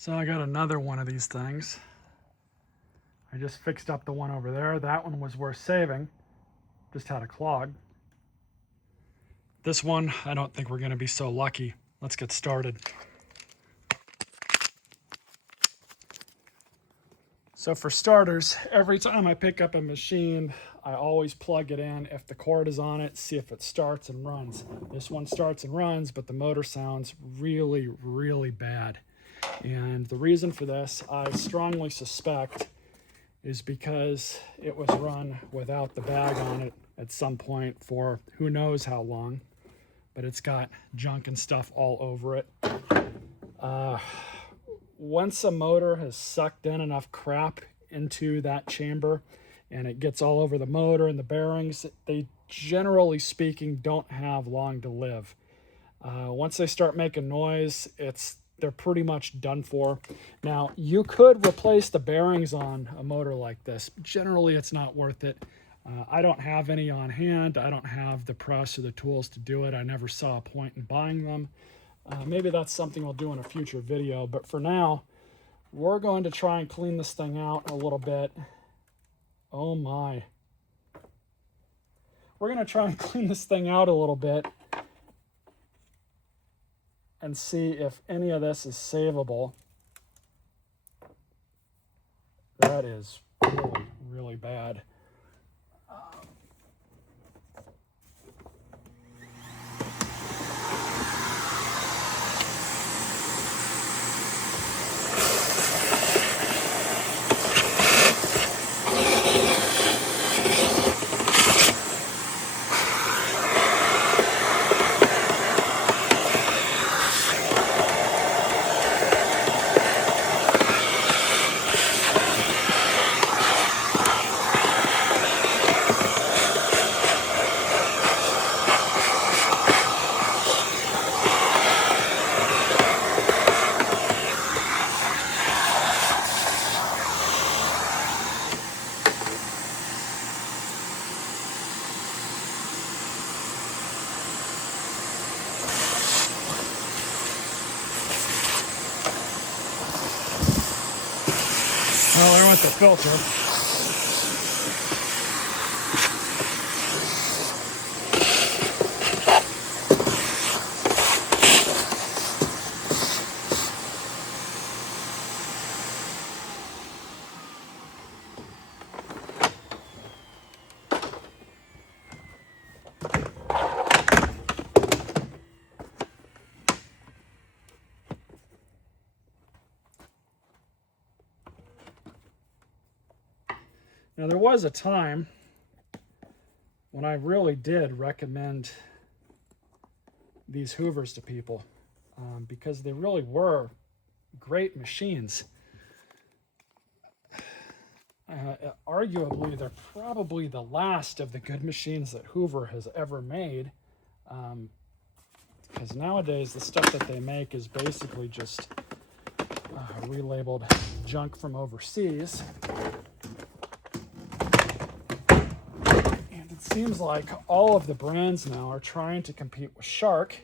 So I got another one of these things. I just fixed up the one over there. That one was worth saving. Just had a clog. This one, I don't think we're going to be so lucky. Let's get started. So for starters, every time I pick up a machine, I always plug it in. If the cord is on it, see if it starts and runs. This one starts and runs, but the motor sounds really, really bad. And the reason for this, I strongly suspect, is because it was run without the bag on it at some point for who knows how long, but it's got junk and stuff all over it. Once a motor has sucked in enough crap into that chamber and it gets all over the motor and the bearings, they generally speaking don't have long to live. Once they start making noise, they're pretty much done for. Now, you could replace the bearings on a motor like this. Generally, it's not worth it. I don't have any on hand. I don't have the press or the tools to do it. I never saw a point in buying them. Maybe that's something I'll do in a future video, but for now, we're going to try and clean this thing out a little bit. Oh my. We're going to try and clean this thing out a little bit and see if any of this is savable. That is really, really bad. Well, there went the filter. Now, there was a time when I really did recommend these Hoovers to people because they really were great machines. Arguably, they're probably the last of the good machines that Hoover has ever made, because nowadays the stuff that they make is basically just relabeled junk from overseas. And it seems like all of the brands now are trying to compete with Shark.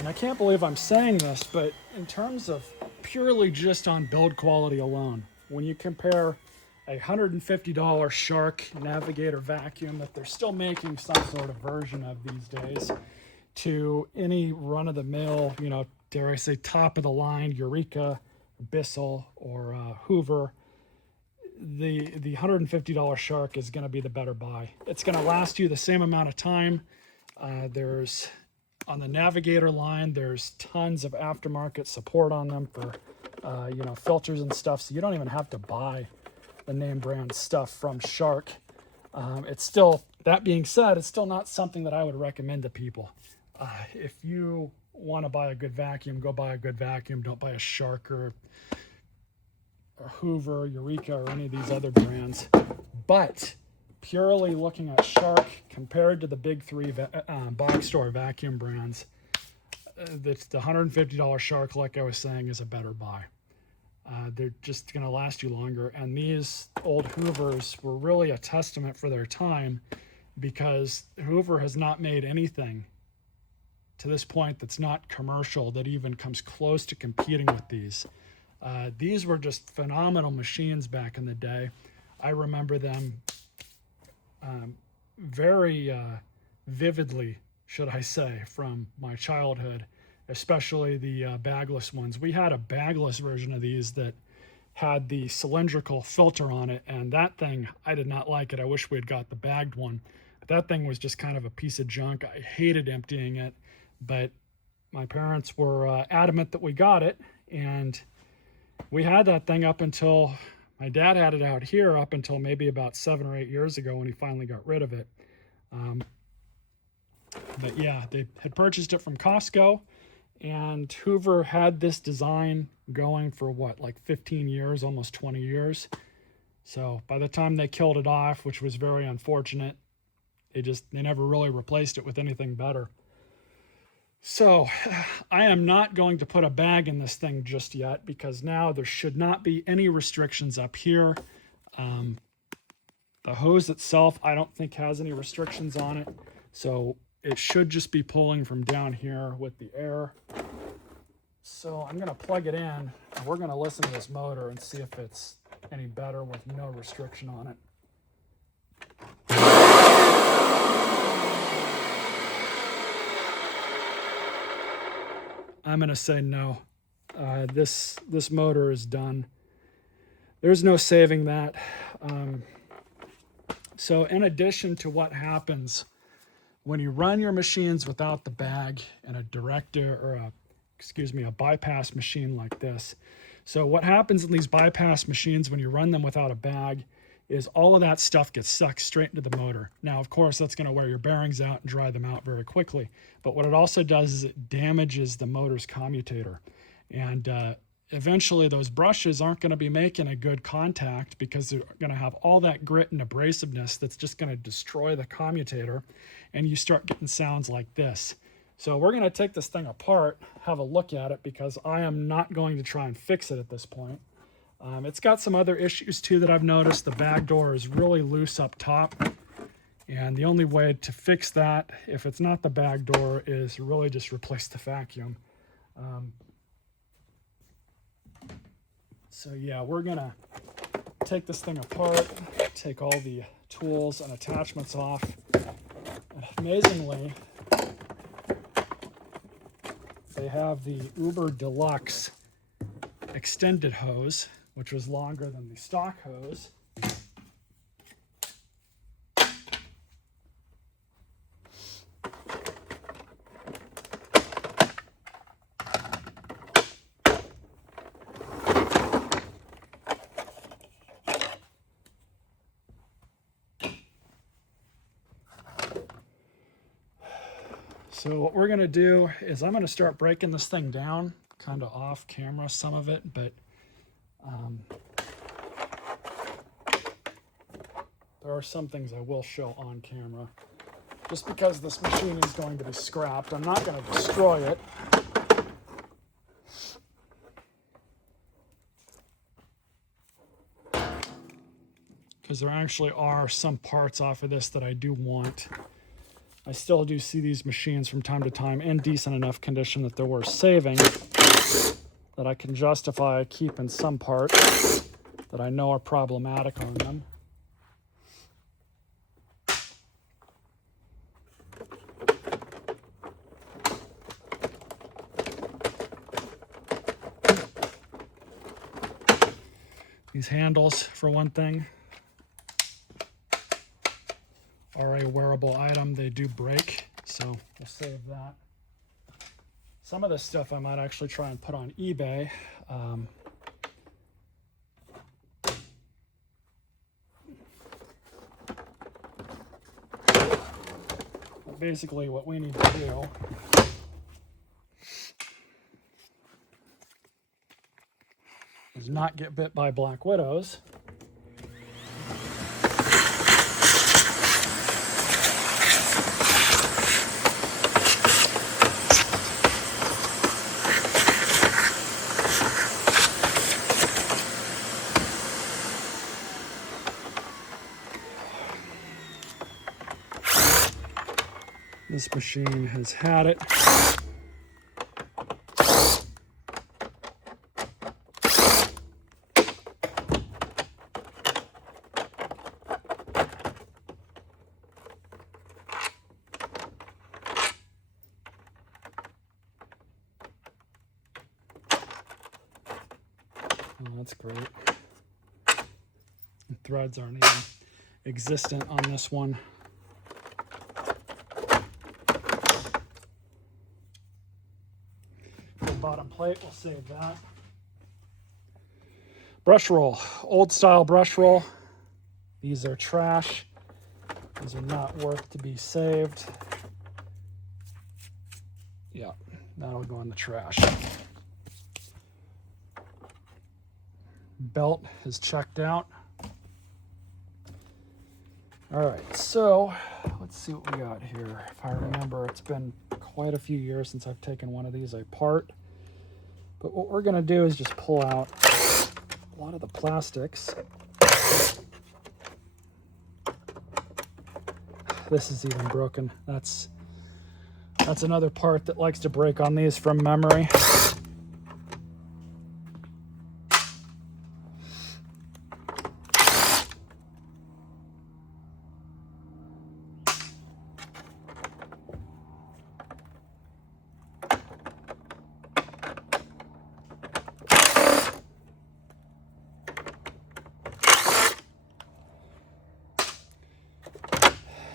I can't believe I'm saying this, but in terms of purely just on build quality alone, when you compare a $150 Shark Navigator vacuum that they're still making some sort of version of these days to any run-of-the-mill, dare I say top-of-the-line Eureka, Bissell, or Hoover, the $150 Shark is going to be the better buy. It's going to last you the same amount of time. On the Navigator line, there's tons of aftermarket support on them for, filters and stuff. So you don't even have to buy the name brand stuff from Shark. It's still, that being said, it's still not something that I would recommend to people. If you want to buy a good vacuum, go buy a good vacuum. Don't buy a Shark or Hoover, Eureka, or any of these other brands. But purely looking at Shark compared to the big three box store vacuum brands, the $150 Shark, like I was saying, is a better buy. They're just going to last you longer. And these old Hoovers were really a testament for their time, because Hoover has not made anything to this point that's not commercial that even comes close to competing with these. These were just phenomenal machines back in the day. I remember them very vividly, should I say, from my childhood, especially the bagless ones. We had a bagless version of these that had the cylindrical filter on it, and that thing, I did not like it. I wish we had got the bagged one. But that thing was just kind of a piece of junk. I hated emptying it, but my parents were adamant that we got it, and we had that thing up until, my dad had it out here up until maybe about 7 or 8 years ago when he finally got rid of it. But yeah, they had purchased it from Costco, and Hoover had this design going for what, like 15 years, almost 20 years. So by the time they killed it off, which was very unfortunate, they never really replaced it with anything better. So I am not going to put a bag in this thing just yet, because now there should not be any restrictions up here. The hose itself, I don't think has any restrictions on it. So it should just be pulling from down here with the air. So I'm going to plug it in, and we're going to listen to this motor and see if it's any better with no restriction on it. I'm going to say no. This motor is done. There's no saving that. So in addition to what happens when you run your machines without the bag in a a bypass machine like this. So what happens in these bypass machines when you run them without a bag is all of that stuff gets sucked straight into the motor. Now, of course, that's going to wear your bearings out and dry them out very quickly. But what it also does is it damages the motor's commutator. And eventually those brushes aren't going to be making a good contact, because they're going to have all that grit and abrasiveness that's just going to destroy the commutator, and you start getting sounds like this. So we're going to take this thing apart, have a look at it, because I am not going to try and fix it at this point. It's got some other issues too that I've noticed. The bag door is really loose up top, and the only way to fix that, if it's not the bag door, is really just replace the vacuum. So yeah, we're gonna take this thing apart, take all the tools and attachments off. And amazingly, they have the Uber Deluxe extended hose, which was longer than the stock hose. So what we're going to do is I'm going to start breaking this thing down, kind of off camera, some of it, but there are some things I will show on camera. Just because this machine is going to be scrapped, I'm not going to destroy it. Because there actually are some parts off of this that I do want. I still do see these machines from time to time in decent enough condition that they're worth saving, that I can justify keeping some parts that I know are problematic on them. These handles, for one thing, are a wearable item. They do break, so we'll save that. Some of this stuff I might actually try and put on eBay. Basically what we need to do is not get bit by black widows. This machine has had it. Oh, that's great. The threads aren't even existent on this one. The bottom plate, we'll save that. Brush roll, old style brush roll. These are trash. These are not worth to be saved. Yeah, that'll go in the trash. Belt is checked out. All right, so let's see what we got here. If I remember, it's been quite a few years since I've taken one of these apart. But what we're gonna do is just pull out a lot of the plastics. This is even broken. That's another part that likes to break on these from memory.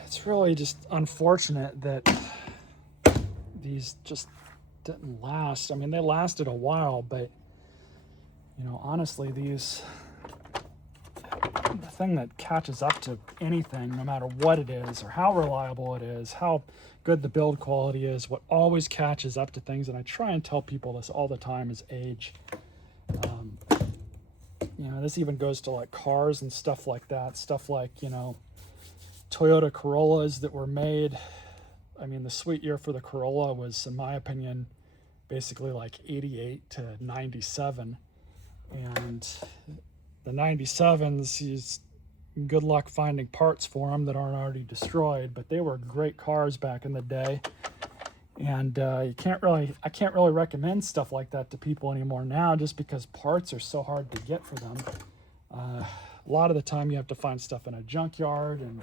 It's really just unfortunate that these just didn't last. I mean, they lasted a while, but you know, honestly, the thing that catches up to anything, no matter what it is or how reliable it is, how good the build quality is, what always catches up to things, and I try and tell people this all the time, is age. You know, this even goes to like cars and stuff like that. Stuff like, you know, Toyota Corollas that were made. I mean, the sweet year for the Corolla was, in my opinion, basically like 88 to 97. And the 97s, good luck finding parts for them that aren't already destroyed, but they were great cars back in the day. And I can't really recommend stuff like that to people anymore now, just because parts are so hard to get for them. A lot of the time you have to find stuff in a junkyard, and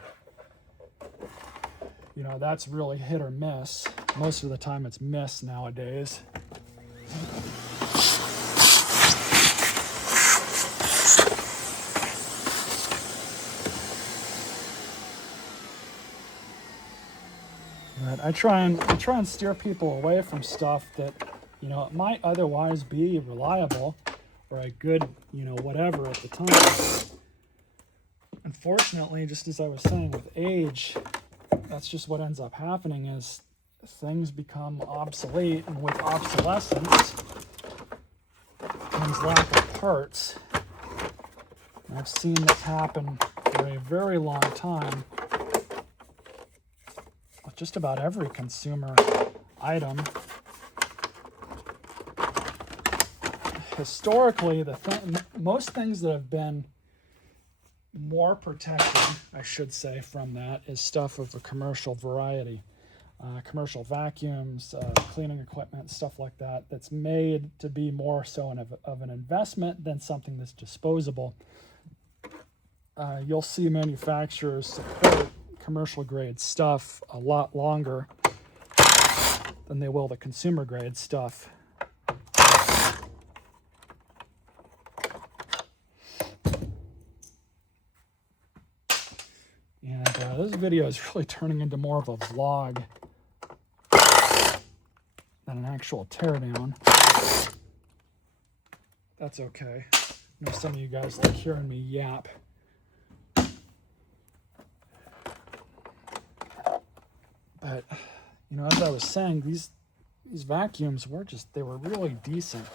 you know, that's really hit or miss. Most of the time it's miss nowadays. But I try and steer people away from stuff that, you know, it might otherwise be reliable or a good, you know, whatever at the time. Unfortunately, just as I was saying, with age, that's just what ends up happening, is things become obsolete, and with obsolescence comes lack of parts. And I've seen this happen for a very long time with just about every consumer item. Historically, most things that have been more protected, I should say, from that is stuff of a commercial variety. Commercial vacuums, cleaning equipment, stuff like that, that's made to be more so of an investment than something that's disposable. You'll see manufacturers support commercial grade stuff a lot longer than they will the consumer grade stuff. And this video is really turning into more of a vlog than an actual teardown. That's okay. I know some of you guys like hearing me yap. But, you know, as I was saying, these vacuums were they were really decent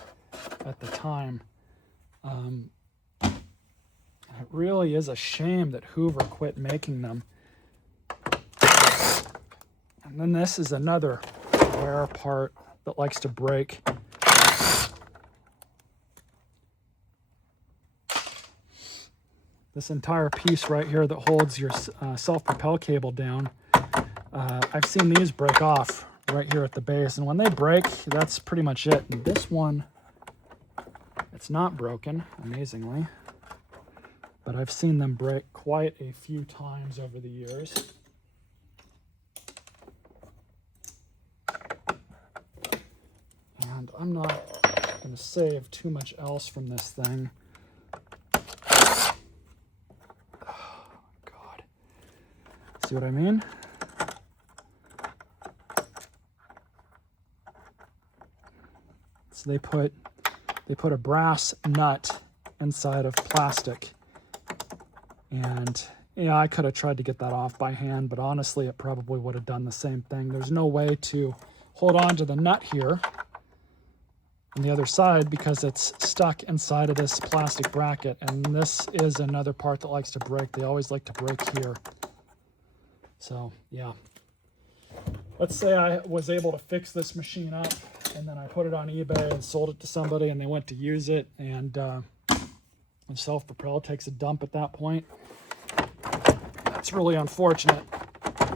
at the time. It really is a shame that Hoover quit making them. And then this is another rare part that likes to break. This entire piece right here that holds your self-propel cable down, I've seen these break off right here at the base, and when they break, that's pretty much it. And this one, it's not broken, amazingly, but I've seen them break quite a few times over the years. And I'm not going to save too much else from this thing. Oh, God. See what I mean? So they put a brass nut inside of plastic. And yeah, I could have tried to get that off by hand, but honestly, it probably would have done the same thing. There's no way to hold on to the nut here on the other side because it's stuck inside of this plastic bracket, and this is another part that likes to break. They always like to break here. So yeah, let's say I was able to fix this machine up, and then I put it on eBay and sold it to somebody, and they went to use it, and the self-propel takes a dump at that point. That's really unfortunate.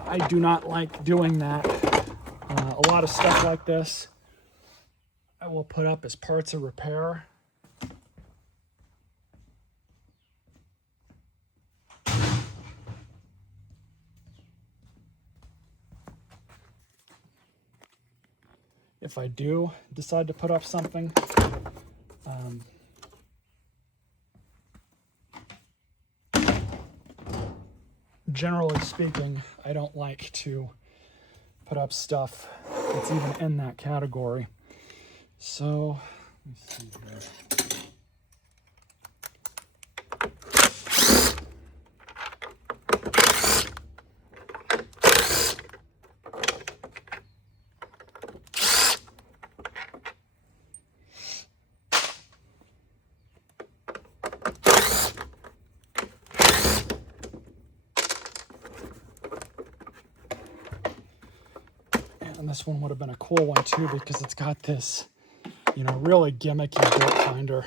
I do not like doing that. A lot of stuff like this I will put up as parts of repair. If I do decide to put up something, generally speaking, I don't like to put up stuff that's even in that category. So, let me see here. And this one would have been a cool one too because it's got this, really gimmicky bolt finder.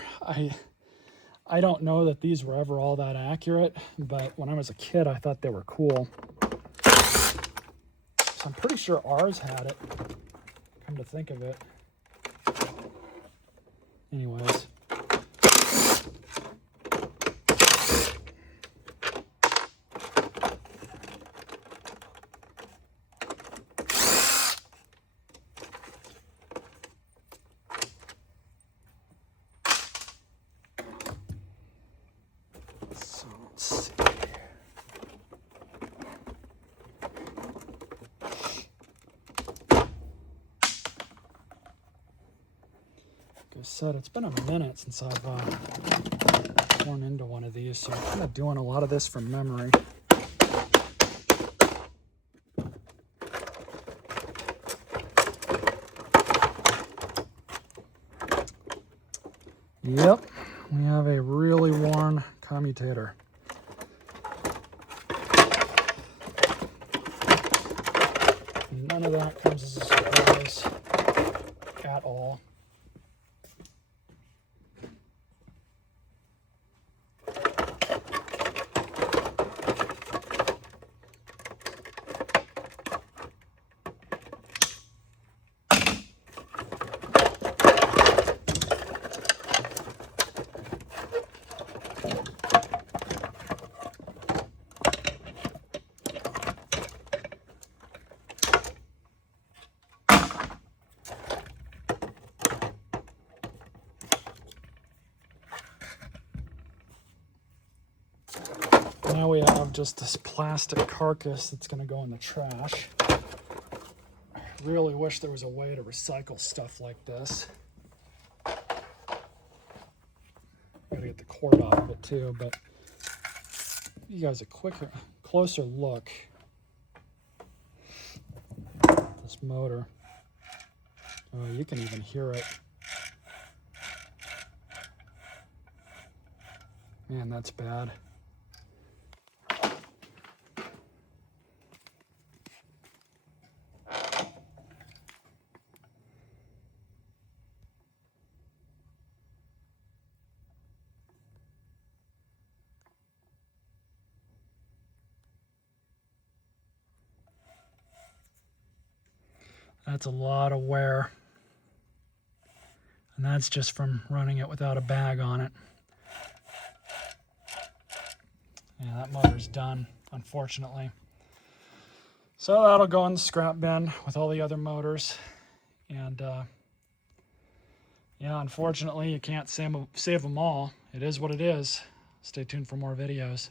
I don't know that these were ever all that accurate, but when I was a kid, I thought they were cool. So I'm pretty sure ours had it, come to think of it. Anyways. So let's see. Like I said, it's been a minute since I've torn into one of these, so I'm kind of doing a lot of this from memory. Yep, we have a really worn commutator. None of that comes as a surprise at all. Now we have just this plastic carcass that's going to go in the trash. I really wish there was a way to recycle stuff like this. Gotta get the cord off of it too, but you guys a closer look at this motor. Oh, you can even hear it. Man, that's bad. That's a lot of wear. And that's just from running it without a bag on it. Yeah, that motor's done, unfortunately. So that'll go in the scrap bin with all the other motors. And yeah, unfortunately, you can't save them all. It is what it is. Stay tuned for more videos.